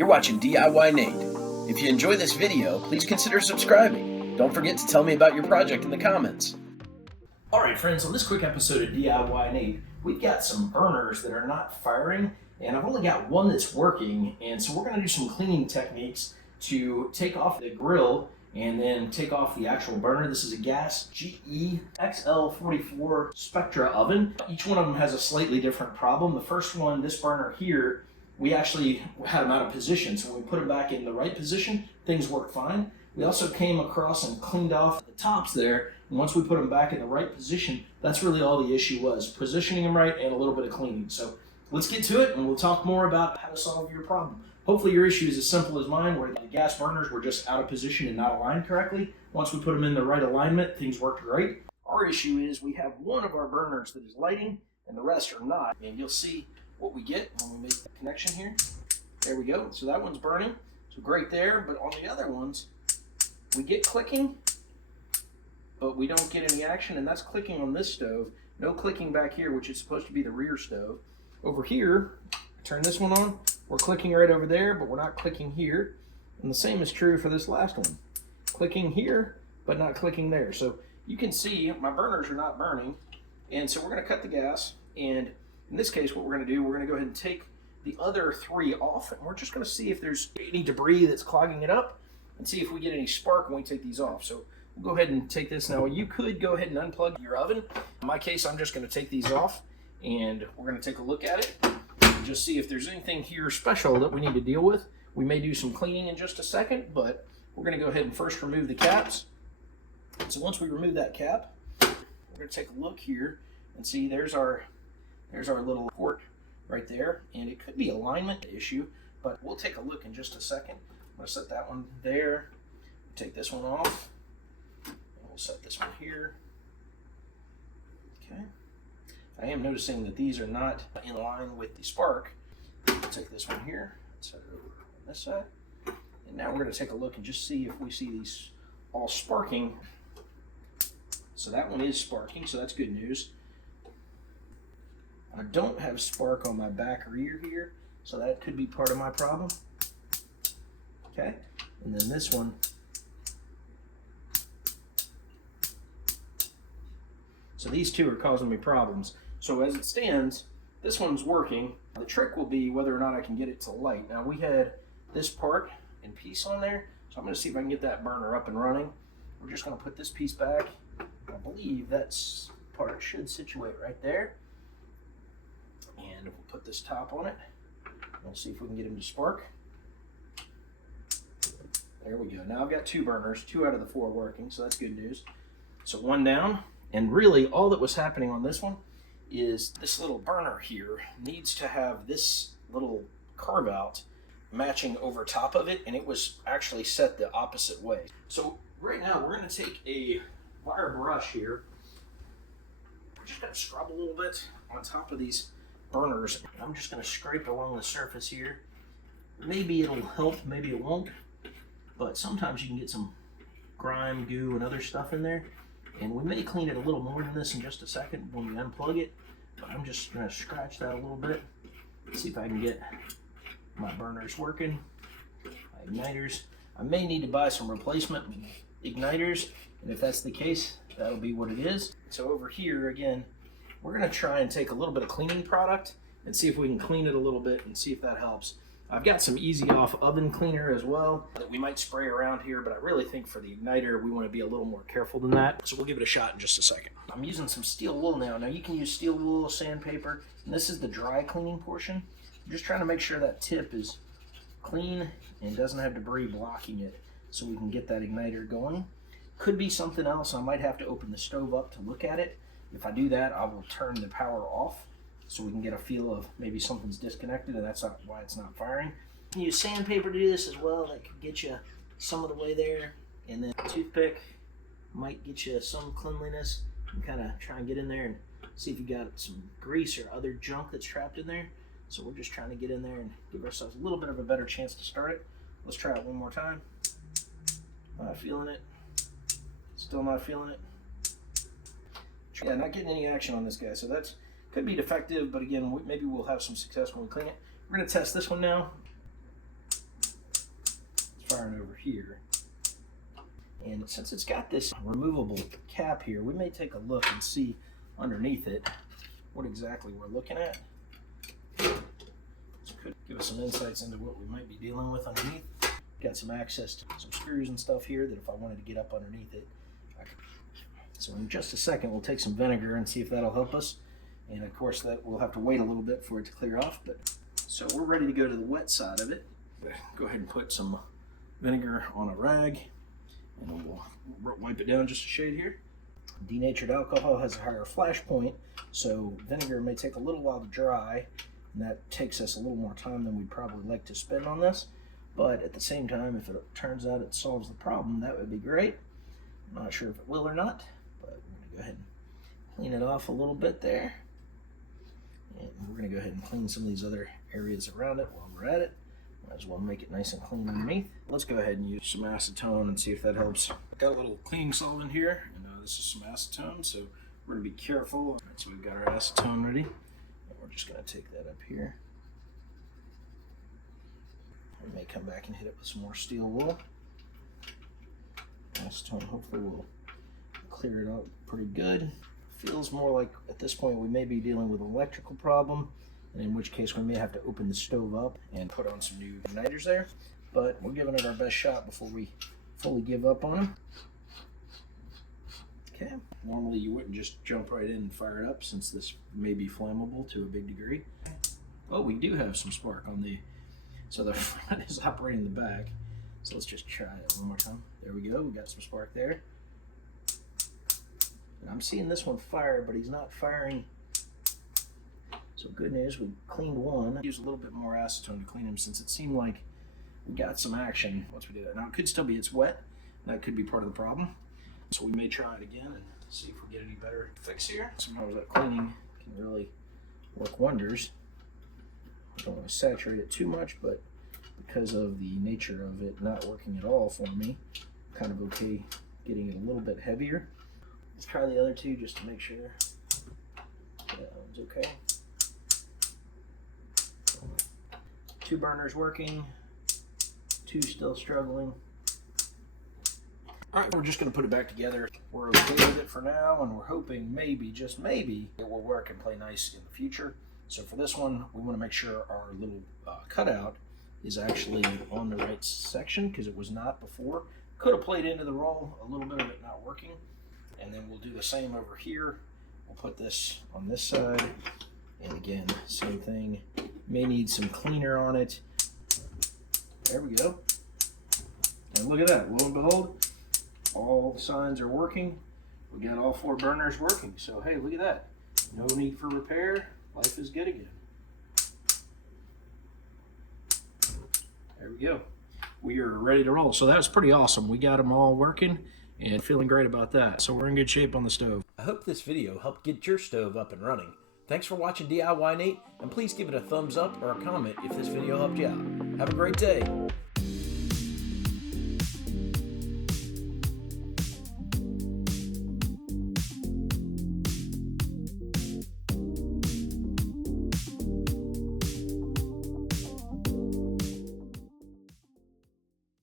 You're watching DIYNate. If you enjoy this video, please consider subscribing. Don't forget to tell me about your project in the comments. Alright friends, on this quick episode of DIYNate, we've got some burners that are not firing, and I've only got one that's working, and so we're going to do some cleaning techniques to take off the grill and then take off the actual burner. This is a gas GE XL44 Spectra oven. Each one of them has a slightly different problem. The first one, this burner here, we actually had them out of position, so when we put them back in the right position, things worked fine. We also came across and cleaned off the tops there, and once we put them back in the right position, that's really all the issue was, positioning them right and a little bit of cleaning. So let's get to it and we'll talk more about how to solve your problem. Hopefully your issue is as simple as mine, where the gas burners were just out of position and not aligned correctly. Once we put them in the right alignment, things worked great. Our issue is we have one of our burners that is lighting and the rest are not. And you'll see what we get when we make the connection here. There we go. So that one's burning. So great there. But on the other ones, we get clicking, but we don't get any action. And that's clicking on this stove. No clicking back here, which is supposed to be the rear stove. Over here, turn this one on. We're clicking right over there, but we're not clicking here. And the same is true for this last one. Clicking here, but not clicking there. So you can see my burners are not burning. And so we're going to cut the gas. And in this case, what we're going to do, we're going to go ahead and take the other three off. And we're just going to see if there's any debris that's clogging it up and see if we get any spark when we take these off. So we'll go ahead and take this. Now, you could go ahead and unplug your oven. In my case, I'm just going to take these off. And we're going to take a look at it. Just see if there's anything here special that we need to deal with. We may do some cleaning in just a second, but we're going to go ahead and first remove the caps. So once we remove that cap, we're going to take a look here and see there's our little port right there, and it could be alignment issue, but we'll take a look in just a second. I'm going to set that one there, take this one off, and we'll set this one here. Okay. I am noticing that these are not in line with the spark. I'll take this one here, set it over on this side. And now we're going to take a look and just see if we see these all sparking. So that one is sparking, so that's good news. I don't have spark on my back rear here, so that could be part of my problem. Okay, and then this one. So these two are causing me problems. So as it stands, this one's working. The trick will be whether or not I can get it to light. Now we had this part and piece on there, so I'm going to see if I can get that burner up and running. We're just going to put this piece back. I believe that's part should situate right there. And we'll put this top on it. We'll see if we can get him to spark. There we go. Now I've got two burners, 2 out of the 4 working, so that's good news. So one down, and really all that was happening on this one is this little burner here needs to have this little carve out matching over top of it, and it was actually set the opposite way. So right now we're going to take a wire brush here. We're just going to scrub a little bit on top of these burners. I'm just going to scrape along the surface here. Maybe it'll help, maybe it won't, but sometimes you can get some grime, goo, and other stuff in there. And we may clean it a little more than this in just a second when we unplug it. But I'm just going to scratch that a little bit. See if I can get my burners working. My igniters. I may need to buy some replacement igniters. And if that's the case, that'll be what it is. So over here, again, we're going to try and take a little bit of cleaning product and see if we can clean it a little bit and see if that helps. I've got some easy off oven cleaner as well that we might spray around here, but I really think for the igniter, we want to be a little more careful than that. So we'll give it a shot in just a second. I'm using some steel wool now. Now you can use steel wool, sandpaper, and this is the dry cleaning portion. I'm just trying to make sure that tip is clean and doesn't have debris blocking it so we can get that igniter going. Could be something else. I might have to open the stove up to look at it. If I do that, I will turn the power off so we can get a feel of maybe something's disconnected and that's not why it's not firing. You can use sandpaper to do this as well. That could get you some of the way there. And then a toothpick might get you some cleanliness and kind of try and get in there and see if you got some grease or other junk that's trapped in there. So we're just trying to get in there and give ourselves a little bit of a better chance to start it. Let's try it one more time. Not feeling it. Still not feeling it. Yeah, not getting any action on this guy. So that's could be defective, but again, maybe we'll have some success when we clean it. We're going to test this one now. firing over here. And since it's got this removable cap here, we may take a look and see underneath it what exactly we're looking at. This could give us some insights into what we might be dealing with underneath. Got some access to some screws and stuff here that if I wanted to get up underneath it, I could. So in just a second, we'll take some vinegar and see if that'll help us. And of course, that we'll have to wait a little bit for it to clear off. But so we're ready to go to the wet side of it. Go ahead and put some vinegar on a rag, and we'll wipe it down just a shade here. Denatured alcohol has a higher flash point, so vinegar may take a little while to dry, and that takes us a little more time than we'd probably like to spend on this. But at the same time, if it turns out it solves the problem, that would be great. I'm not sure if it will or not, but we're going to go ahead and clean it off a little bit there. And we're going to go ahead and clean some of these other areas around it while we're at it. Might as well make it nice and clean underneath. Let's go ahead and use some acetone and see if that helps. Got a little cleaning solvent here, and this is some acetone, so we're going to be careful. All right, so we've got our acetone ready, and we're just going to take that up here. We may come back and hit it with some more steel wool. Acetone hopefully will clear it out pretty good. Feels more like at this point we may be dealing with an electrical problem, and in which case we may have to open the stove up and put on some new igniters there. But we're giving it our best shot before we fully give up on them. Okay, normally you wouldn't just jump right in and fire it up since this may be flammable to a big degree. Oh, we do have some spark on the, so the front is operating the back. So let's just try it one more time. There we go, we got some spark there. And I'm seeing this one fire, but he's not firing. So good news, we cleaned one. Use a little bit more acetone to clean him since it seemed like we got some action once we did that. Now it could still be it's wet. That could be part of the problem. So we may try it again and see if we get any better fix here. Sometimes that cleaning can really work wonders. I don't want to saturate it too much, but because of the nature of it not working at all for me, I'm kind of okay getting it a little bit heavier. Let's try the other two just to make sure that one's okay. 2 burners working, 2 still struggling. All right, we're just going to put it back together. We're okay with it for now, and we're hoping maybe, just maybe, it will work and play nice in the future. So for this one, we want to make sure our little cutout is actually on the right section because it was not before. Could have played into the roll, a little bit of it not working. And then we'll do the same over here. We'll put this on this side. And again, same thing. May need some cleaner on it. There we go. And look at that, lo and behold, all the signs are working. We got all 4 burners working. So hey, look at that. No need for repair. Life is good again. There we go. We are ready to roll. So that was pretty awesome. We got them all working and feeling great about that. So we're in good shape on the stove. I hope this video helped get your stove up and running. Thanks for watching DIYNate, and please give it a thumbs up or a comment if this video helped you out. Have a great day.